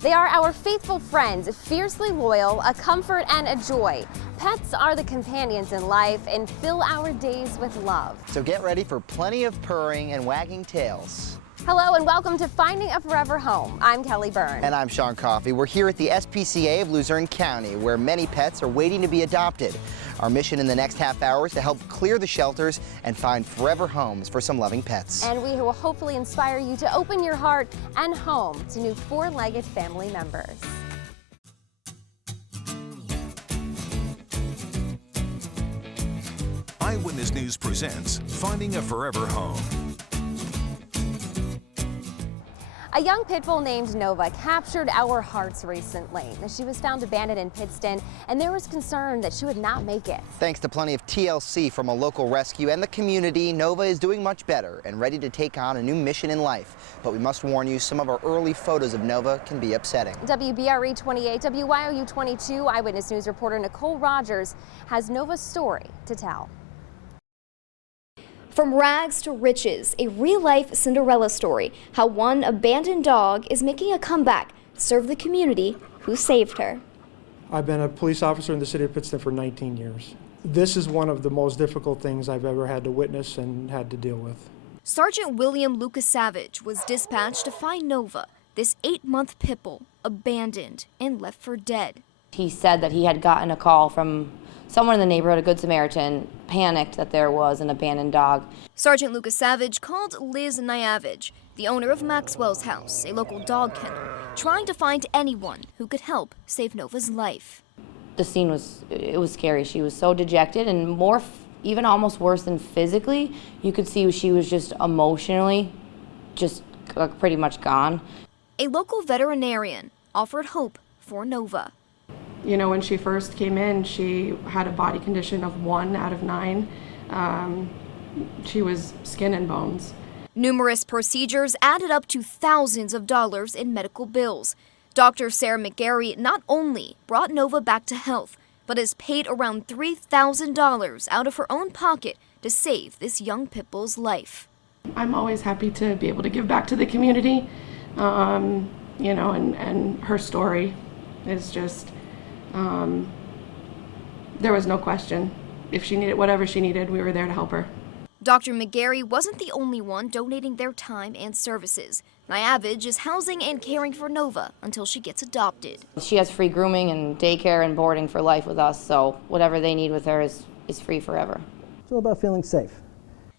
They are our faithful friends, fiercely loyal, a comfort and a joy. Pets are the companions in life and fill our days with love. So get ready for plenty of purring and wagging tails. Hello and welcome to Finding a Forever Home. I'm Kelly Byrne. And I'm Sean Coffey. We're here at the SPCA of Luzerne County, where many pets are waiting to be adopted. Our mission in the next half hour is to help clear the shelters and find forever homes for some loving pets. And we will hopefully inspire you to open your heart and home to new four-legged family members. Eyewitness News presents Finding a Forever Home. A young pit bull named Nova captured our hearts recently. She was found abandoned in Pittston, and there was concern that she would not make it. Thanks to plenty of TLC from a local rescue and the community, Nova is doing much better and ready to take on a new mission in life. But we must warn you, some of our early photos of Nova can be upsetting. WBRE 28, WYOU 22 Eyewitness News reporter Nicole Rogers has Nova's story to tell. From rags to riches, a real-life Cinderella story, how one abandoned dog is making a comeback to serve the community who saved her. I've been a police officer in the city of Pittston for 19 years. This is one of the most difficult things I've ever had to witness and had to deal with. Sergeant William Lucas Savage was dispatched to find Nova, this 8-month pit bull, abandoned and left for dead. He said that he had gotten a call from someone in the neighborhood, a Good Samaritan, panicked that there was an abandoned dog. Sergeant Lucas Savage called Liz Nyavage, the owner of Maxwell's House, a local dog kennel, trying to find anyone who could help save Nova's life. The scene was scary. She was so dejected and more, even almost worse than physically. You could see she was just emotionally just pretty much gone. A local veterinarian offered hope for Nova. You know, when she first came in, she had a body condition of 1 out of 9. She was skin and bones. Numerous procedures added up to thousands of dollars in medical bills. Dr. Sarah McGarry not only brought Nova back to health, but has paid around $3,000 out of her own pocket to save this young pit bull's life. I'm always happy to be able to give back to the community, you know, and her story is just, there was no question. If she needed whatever she needed, we were there to help her. Dr. McGarry wasn't the only one donating their time and services. Nyavage is housing and caring for Nova until she gets adopted. She has free grooming and daycare and boarding for life with us, so whatever they need with her is free forever. It's all about feeling safe.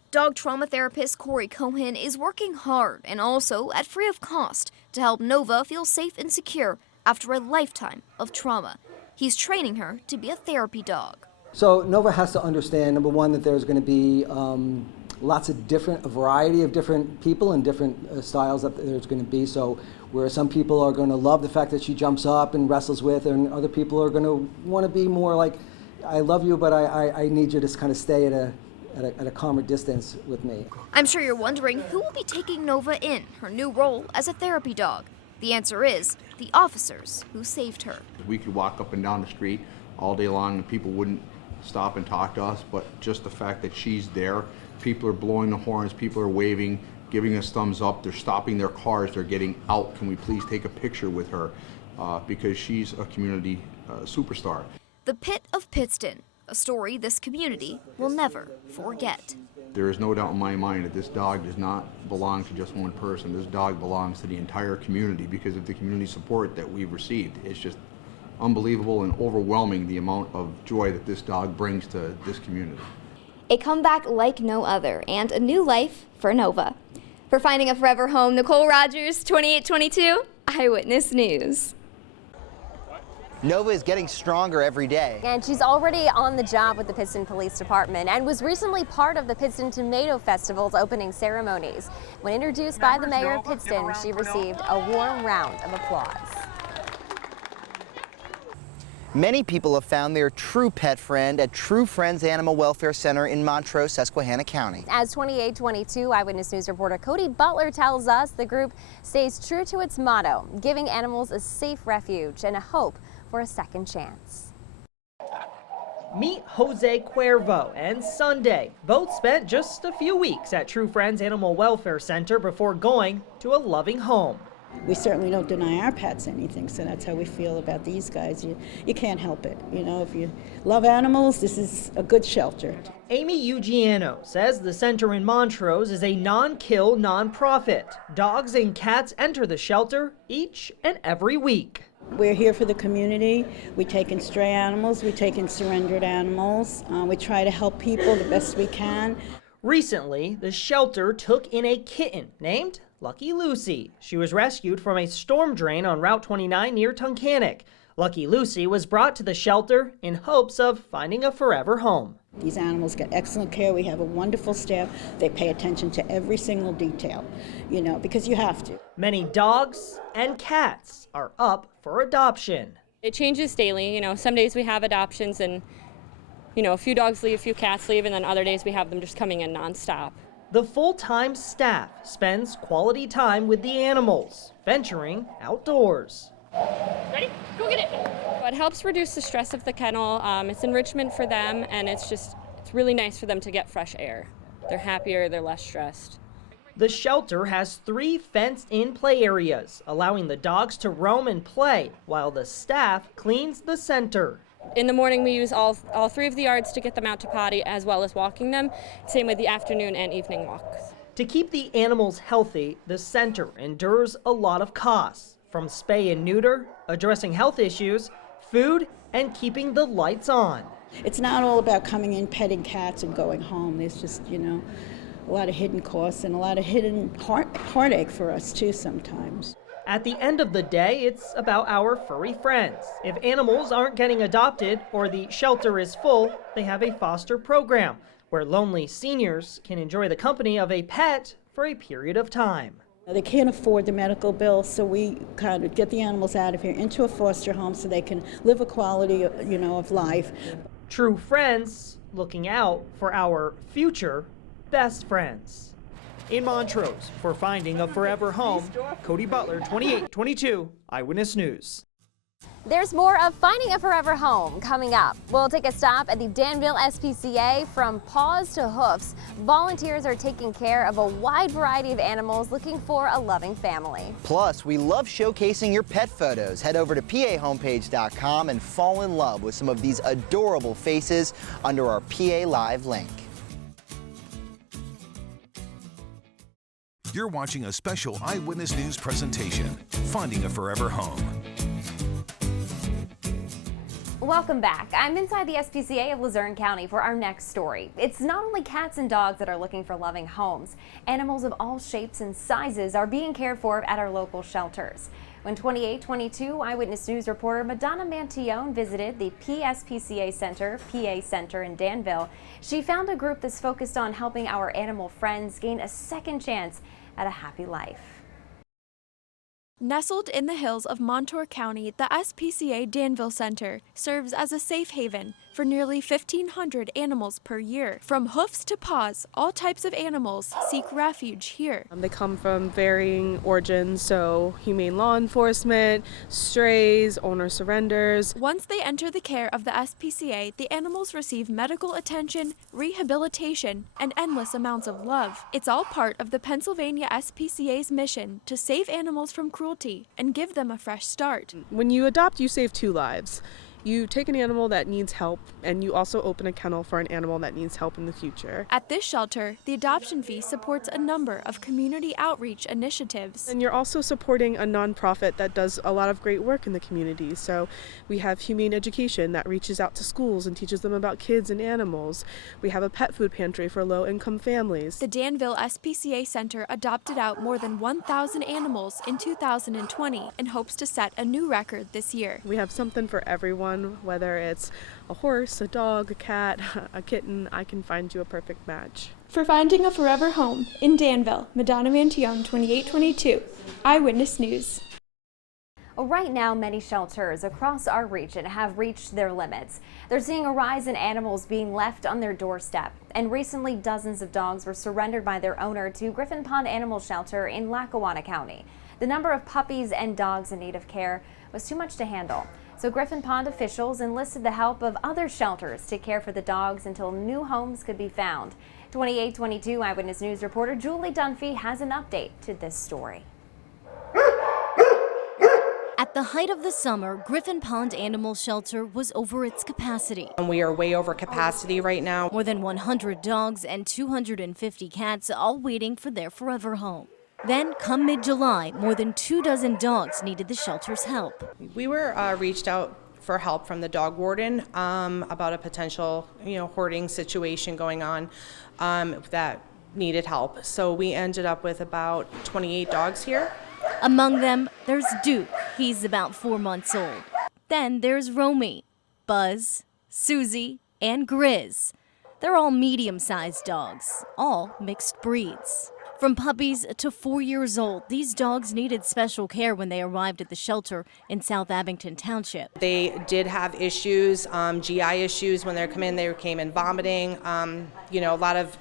Dog trauma therapist Corey Cohen is working hard and also at free of cost to help Nova feel safe and secure after a lifetime of trauma. He's training her to be a therapy dog. So Nova has to understand, number one, that there's going to be a variety of different people and different styles that there's going to be. So where some people are going to love the fact that she jumps up and wrestles with her, and other people are going to want to be more like, I love you, but I need you to kind of stay at a calmer distance with me. I'm sure you're wondering who will be taking Nova in her new role as a therapy dog. The answer is the officers who saved her. We could walk up and down the street all day long and people wouldn't stop and talk to us, but just the fact that she's there, people are blowing the horns, people are waving, giving us thumbs up, they're stopping their cars, they're getting out. Can we please take a picture with her? Because she's a community superstar. The Pit of Pittston, a story this community will never forget. There is no doubt in my mind that this dog does not belong to just one person. This dog belongs to the entire community because of the community support that we've received. It's just unbelievable and overwhelming, the amount of joy that this dog brings to this community. A comeback like no other and a new life for Nova. For Finding a Forever Home, Nicole Rogers, 2822 Eyewitness News. Nova is getting stronger every day. And she's already on the job with the Pittston Police Department and was recently part of the Pittston Tomato Festival's opening ceremonies. When introduced by the mayor of Pittston, she received a warm round of applause. Many people have found their true pet friend at True Friends Animal Welfare Center in Montrose, Susquehanna County. As 2822 Eyewitness News reporter Cody Butler tells us, the group stays true to its motto, giving animals a safe refuge and a hope for a second chance. Meet Jose Cuervo and Sunday. Both spent just a few weeks at True Friends Animal Welfare Center before going to a loving home. We certainly don't deny our pets anything, so that's how we feel about these guys. You can't help it. You know, if you love animals, this is a good shelter. Amy Eugiano says the center in Montrose is a non-kill nonprofit. Dogs and cats enter the shelter each and every week. We're here for the community. We take in stray animals, we take in surrendered animals. We try to help people the best we can. Recently, the shelter took in a kitten named Lucky Lucy. She was rescued from a storm drain on Route 29 near Tunkhannock. Lucky Lucy was brought to the shelter in hopes of finding a forever home. These animals get excellent care. We have a wonderful staff. They pay attention to every single detail, you know, because you have to. Many dogs and cats are up for adoption. It changes daily. You know, some days we have adoptions and, you know, a few dogs leave, a few cats leave, and then other days we have them just coming in nonstop. The full-time staff spends quality time with the animals, venturing outdoors. Ready? Go get it. It helps reduce the stress of the kennel. It's enrichment for them, and it's really nice for them to get fresh air. They're happier, they're less stressed. The shelter has 3 fenced-in play areas, allowing the dogs to roam and play while the staff cleans the center. In the morning, we use all 3 of the yards to get them out to potty, as well as walking them. Same with the afternoon and evening walks. To keep the animals healthy, the center endures a lot of costs, from spay and neuter, addressing health issues, food, and keeping the lights on. It's not all about coming in, petting cats, and going home. There's just, you know, a lot of hidden costs and a lot of hidden heartache for us, too, sometimes. At the end of the day, it's about our furry friends. If animals aren't getting adopted or the shelter is full, they have a foster program where lonely seniors can enjoy the company of a pet for a period of time. They can't afford the medical bills, so we kind of get the animals out of here into a foster home so they can live a quality, you know, of life. True friends looking out for our future best friends. In Montrose, for Finding a Forever Home, Cody Butler, 2822 Eyewitness News. There's more of Finding a Forever Home coming up. We'll take a stop at the Danville SPCA. From paws to hoofs, volunteers are taking care of a wide variety of animals looking for a loving family. Plus, we love showcasing your pet photos. Head over to PAHomepage.com and fall in love with some of these adorable faces under our PA Live link. You're watching a special Eyewitness News presentation, Finding a Forever Home. Welcome back. I'm inside the SPCA of Luzerne County for our next story. It's not only cats and dogs that are looking for loving homes. Animals of all shapes and sizes are being cared for at our local shelters. When 2822 Eyewitness News reporter Madonna Mantillon visited the PSPCA Center, PA Center in Danville, she found a group that's focused on helping our animal friends gain a second chance at a happy life. Nestled in the hills of Montour County, the SPCA Danville Center serves as a safe haven for nearly 1,500 animals per year. From hoofs to paws, all types of animals seek refuge here. They come from varying origins, so humane law enforcement, strays, owner surrenders. Once they enter the care of the SPCA, the animals receive medical attention, rehabilitation, and endless amounts of love. It's all part of the Pennsylvania SPCA's mission to save animals from cruelty and give them a fresh start. When you adopt, you save 2 lives. You take an animal that needs help, and you also open a kennel for an animal that needs help in the future. At this shelter, the adoption fee supports a number of community outreach initiatives. And you're also supporting a nonprofit that does a lot of great work in the community. So we have Humane Education that reaches out to schools and teaches them about kids and animals. We have a pet food pantry for low-income families. The Danville SPCA Center adopted out more than 1,000 animals in 2020 and hopes to set a new record this year. We have something for everyone. Whether it's a horse, a dog, a cat, a kitten, I can find you a perfect match. For Finding a Forever Home in Danville, Madonna Mantillon, 2822, Eyewitness News. Right now, many shelters across our region have reached their limits. They're seeing a rise in animals being left on their doorstep. And recently, dozens of dogs were surrendered by their owner to Griffin Pond Animal Shelter in Lackawanna County. The number of puppies and dogs in need of care was too much to handle. So Griffin Pond officials enlisted the help of other shelters to care for the dogs until new homes could be found. 2822 Eyewitness News reporter Julie Dunphy has an update to this story. At the height of the summer, Griffin Pond Animal Shelter was over its capacity. And we are way over capacity right now. More than 100 dogs and 250 cats all waiting for their forever home. Then, come mid-July, more than 24 dogs needed the shelter's help. We were reached out for help from the dog warden about a potential, hoarding situation going on that needed help. So we ended up with about 28 dogs here. Among them, there's Duke. He's about 4 months old. Then there's Romy, Buzz, Susie, and Grizz. They're all medium-sized dogs, all mixed breeds. From puppies to 4 years old, these dogs needed special care when they arrived at the shelter in South Abington Township. They did have issues, GI issues when they came in vomiting, a lot of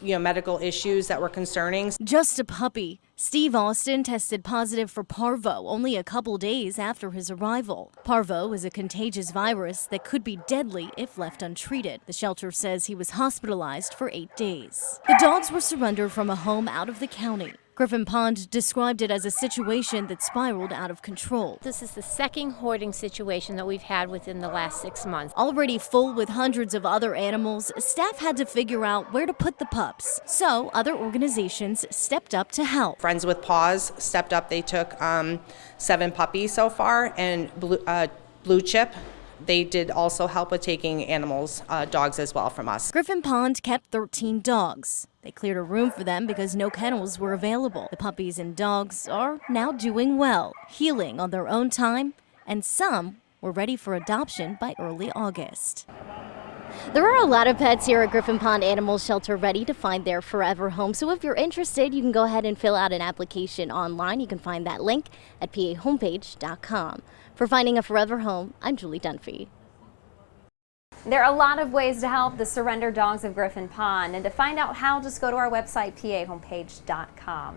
medical issues that were concerning. Just a puppy. Steve Austin tested positive for parvo only a couple days after his arrival. Parvo is a contagious virus that could be deadly if left untreated. The shelter says he was hospitalized for 8 days. The dogs were surrendered from a home out of the county. Griffin Pond described it as a situation that spiraled out of control. This is the second hoarding situation that we've had within the last 6 months. Already full with hundreds of other animals, staff had to figure out where to put the pups. So other organizations stepped up to help. Friends with Paws stepped up. They took 7 puppies so far, and Blue Chip, they did also help with taking animals, dogs as well from us. Griffin Pond kept 13 dogs. They cleared a room for them because no kennels were available. The puppies and dogs are now doing well, healing on their own time, and some were ready for adoption by early August. There are a lot of pets here at Griffin Pond Animal Shelter ready to find their forever home. So if you're interested, you can go ahead and fill out an application online. You can find that link at pahomepage.com. For Finding a Forever Home, I'm Julie Dunphy. There are a lot of ways to help the surrendered dogs of Griffin Pond, and to find out how, just go to our website, pahomepage.com.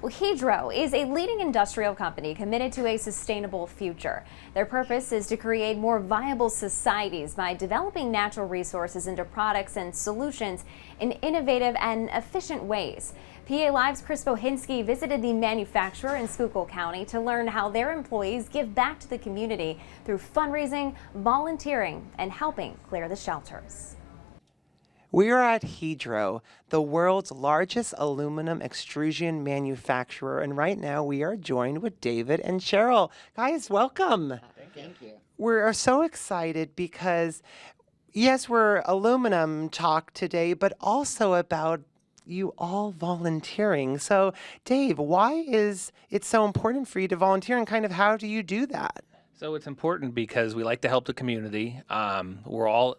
Well, Hydro is a leading industrial company committed to a sustainable future. Their purpose is to create more viable societies by developing natural resources into products and solutions in innovative and efficient ways. PA Live's Chris Bohinski visited the manufacturer in Schuylkill County to learn how their employees give back to the community through fundraising, volunteering, and helping clear the shelters. We are at Hydro, the world's largest aluminum extrusion manufacturer, and right now we are joined with David and Cheryl. Guys, welcome. Thank you. We're so excited because, yes, we're aluminum talk today, but also about you all volunteering. So, Dave, why is it so important for you to volunteer, and kind of how do you do that? So it's important because we like to help the community. We're all,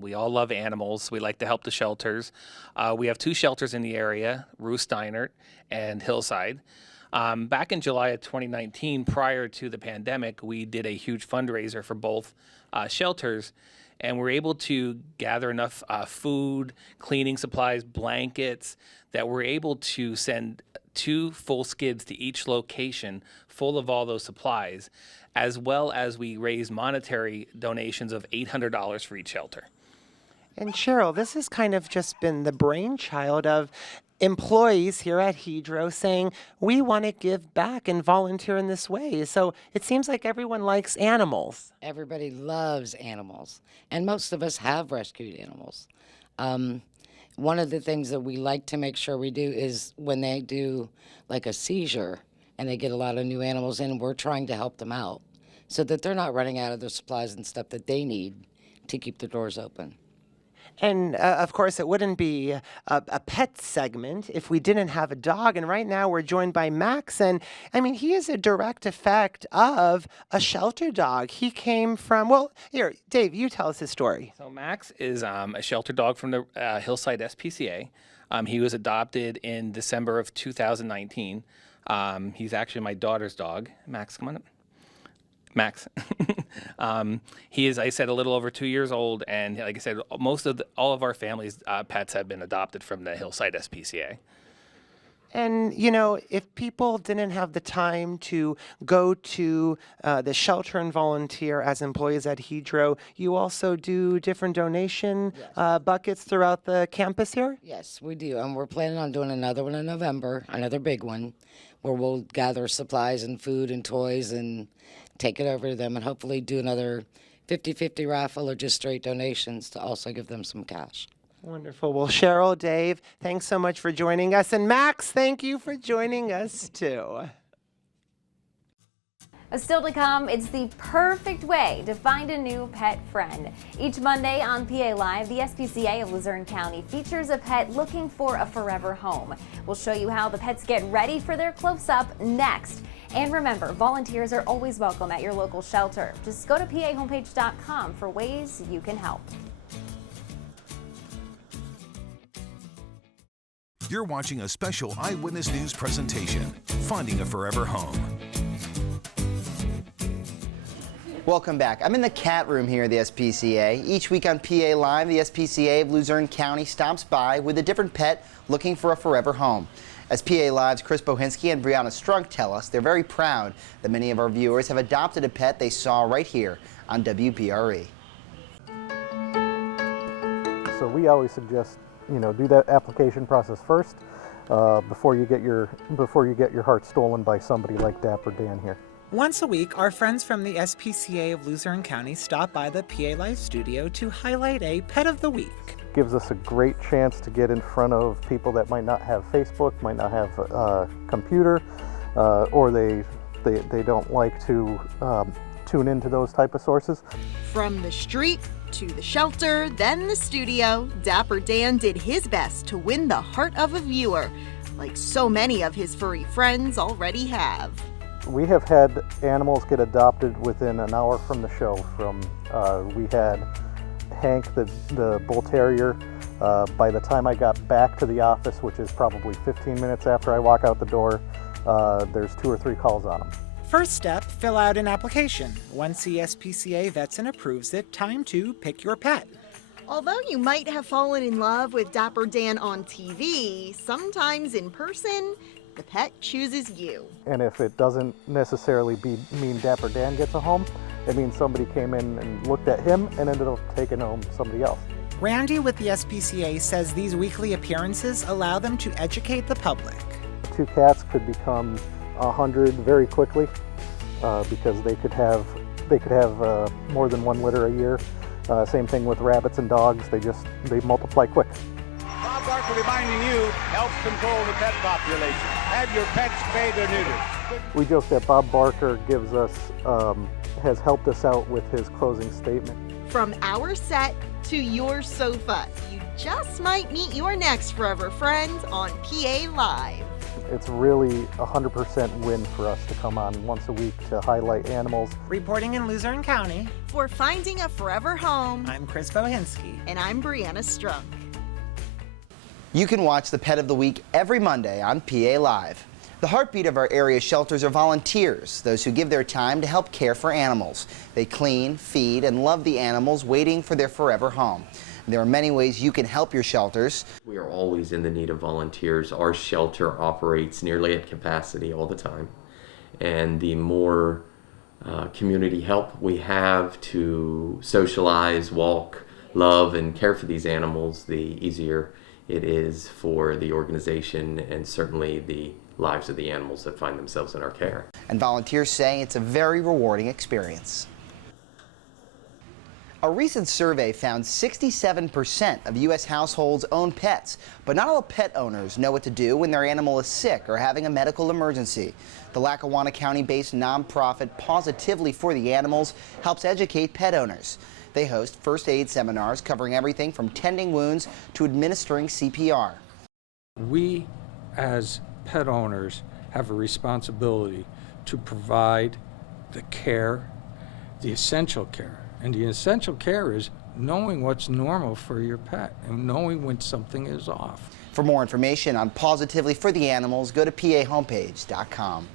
we all love animals. We like to help the shelters. We have 2 shelters in the area, Ruth Steinert and Hillside. Back in July of 2019, prior to the pandemic, we did a huge fundraiser for both shelters, and we're able to gather enough food, cleaning supplies, blankets, that we're able to send 2 full skids to each location full of all those supplies, as well as we raise monetary donations of $800 for each shelter. And Cheryl, this has kind of just been the brainchild of employees here at Hydro saying, we want to give back and volunteer in this way. So it seems like everyone likes animals. Everybody loves animals, and most of us have rescued animals. One of the things that we like to make sure we do is when they do like a seizure and they get a lot of new animals in, we're trying to help them out so that they're not running out of the supplies and stuff that they need to keep the doors open. And of course, it wouldn't be a pet segment if we didn't have a dog. And right now we're joined by Max. And I mean, he is a direct effect of a shelter dog. He came from, well, here, Dave, you tell us his story. So Max is a shelter dog from the Hillside SPCA. He was adopted in December of 2019. He's actually my daughter's dog. Max, come on up. Max. He is, I said, a little over 2 years old, and like I said, all of our family's pets have been adopted from the Hillside SPCA. And, you know, if people didn't have the time to go to the shelter and volunteer as employees at Hedro, you also do different donation buckets throughout the campus here? Yes, we do. And we're planning on doing another one in November, another big one, where we'll gather supplies and food and toys and take it over to them and hopefully do another 50-50 raffle or just straight donations to also give them some cash. Wonderful. Well, Cheryl, Dave, thanks so much for joining us. And Max, thank you for joining us too. Still to come, it's the perfect way to find a new pet friend. Each Monday on PA Live, the SPCA of Luzerne County features a pet looking for a forever home. We'll show you how the pets get ready for their close-up next. And remember, volunteers are always welcome at your local shelter. Just go to pahomepage.com for ways you can help. You're watching a special Eyewitness News presentation, Finding a Forever Home. Welcome back. I'm in the cat room here at the SPCA. Each week on PA Live, the SPCA of Luzerne County stops by with a different pet looking for a forever home. As PA Live's Chris Bohinski and Brianna Strunk tell us, they're very proud that many of our viewers have adopted a pet they saw right here on WPRE. So we always suggest, you know, do that application process first before you get your heart stolen by somebody like Dapper Dan here. Once a week, our friends from the SPCA of Luzerne County stop by the PA Live studio to highlight a Pet of the Week. Gives us a great chance to get in front of people that might not have Facebook, might not have a computer, or they don't like to tune into those type of sources. From the street to the shelter, then the studio, Dapper Dan did his best to win the heart of a viewer, like so many of his furry friends already have. We have had animals get adopted within an hour from the show. We had Hank, the bull terrier. By the time I got back to the office, which is probably 15 minutes after I walk out the door, there's 2 or 3 calls on them. First step, fill out an application. Once the SPCA vets and approves it, time to pick your pet. Although you might have fallen in love with Dapper Dan on TV, sometimes in person, the pet chooses you. And if it doesn't necessarily mean Dapper Dan gets a home, it means somebody came in and looked at him and ended up taking home somebody else. Randy with the SPCA says these weekly appearances allow them to educate the public. 2 cats could become 100 very quickly because they could have more than 1 litter a year. Same thing with rabbits and dogs. They multiply quick. Bob Barker reminding you, help control the pet population. Have your pets spayed or neutered. We joke that Bob Barker has helped us out with his closing statement. From our set to your sofa, you just might meet your next forever friend on PA Live. It's really 100% win for us to come on once a week to highlight animals. Reporting in Luzerne County, for Finding a Forever Home, I'm Chris Bohinski. And I'm Brianna Strunk. You can watch the Pet of the Week every Monday on PA Live. The heartbeat of our area shelters are volunteers, those who give their time to help care for animals. They clean, feed, and love the animals waiting for their forever home. There are many ways you can help your shelters. We are always in the need of volunteers. Our shelter operates nearly at capacity all the time. And the more community help we have to socialize, walk, love, and care for these animals, the easier it is for the organization and certainly the lives of the animals that find themselves in our care. And volunteers say it's a very rewarding experience. A recent survey found 67% of U.S. households own pets, but not all pet owners know what to do when their animal is sick or having a medical emergency. The Lackawanna County-based nonprofit Positively for the Animals helps educate pet owners. They host first aid seminars covering everything from tending wounds to administering CPR. We, as pet owners, have a responsibility to provide the care, the essential care. And the essential care is knowing what's normal for your pet and knowing when something is off. For more information on Positively for the Animals, go to pahomepage.com.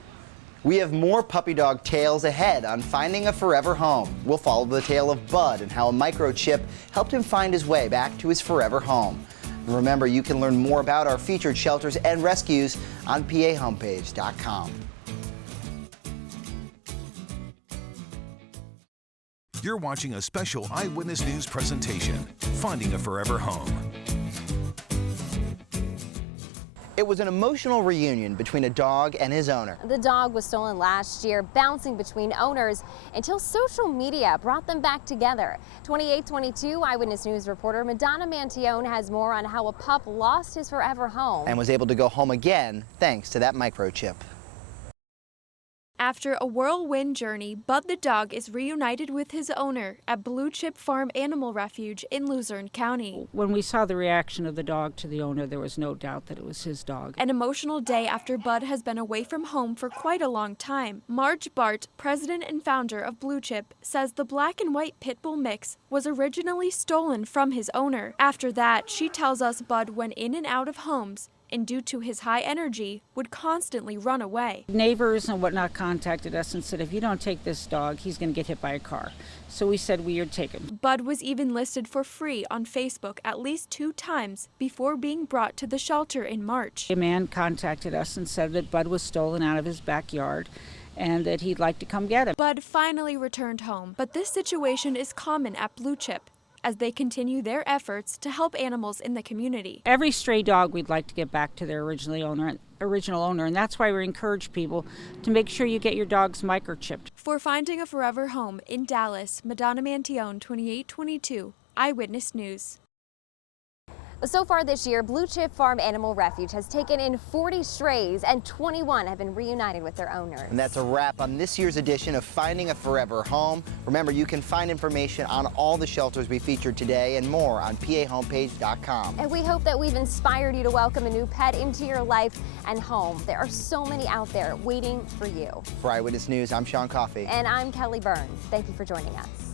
We have more puppy dog tales ahead on Finding a Forever Home. We'll follow the tale of Bud and how a microchip helped him find his way back to his forever home. And remember, you can learn more about our featured shelters and rescues on PAHomepage.com. You're watching a special Eyewitness News presentation, Finding a Forever Home. It was an emotional reunion between a dog and his owner. The dog was stolen last year, bouncing between owners until social media brought them back together. 2822 Eyewitness News reporter Madonna Mantione has more on how a pup lost his forever home And was able to go home again thanks to that microchip. After a whirlwind journey, Bud the dog is reunited with his owner at Blue Chip Farm Animal Refuge in Luzerne County. When we saw the reaction of the dog to the owner, there was no doubt that it was his dog. An emotional day after Bud has been away from home for quite a long time. Marge Bart, president and founder of Blue Chip, says the black and white pit bull mix was originally stolen from his owner. After that, she tells us Bud went in and out of homes, and due to his high energy, would constantly run away. Neighbors and whatnot contacted us and said, if you don't take this dog, he's going to get hit by a car. So we said we would take him. Bud was even listed for free on Facebook at least 2 times before being brought to the shelter in March. A man contacted us and said that Bud was stolen out of his backyard and that he'd like to come get him. Bud finally returned home, but this situation is common at Blue Chip as they continue their efforts to help animals in the community. Every stray dog we'd like to get back to their original owner, and that's why we encourage people to make sure you get your dogs microchipped. For Finding a Forever Home in Dallas, Madonna Mantione, 2822, Eyewitness News. So far this year, Blue Chip Farm Animal Refuge has taken in 40 strays and 21 have been reunited with their owners. And that's a wrap on this year's edition of Finding a Forever Home. Remember, you can find information on all the shelters we featured today and more on PAHomepage.com. And we hope that we've inspired you to welcome a new pet into your life and home. There are so many out there waiting for you. For Eyewitness News, I'm Sean Coffey. And I'm Kelly Byrne. Thank you for joining us.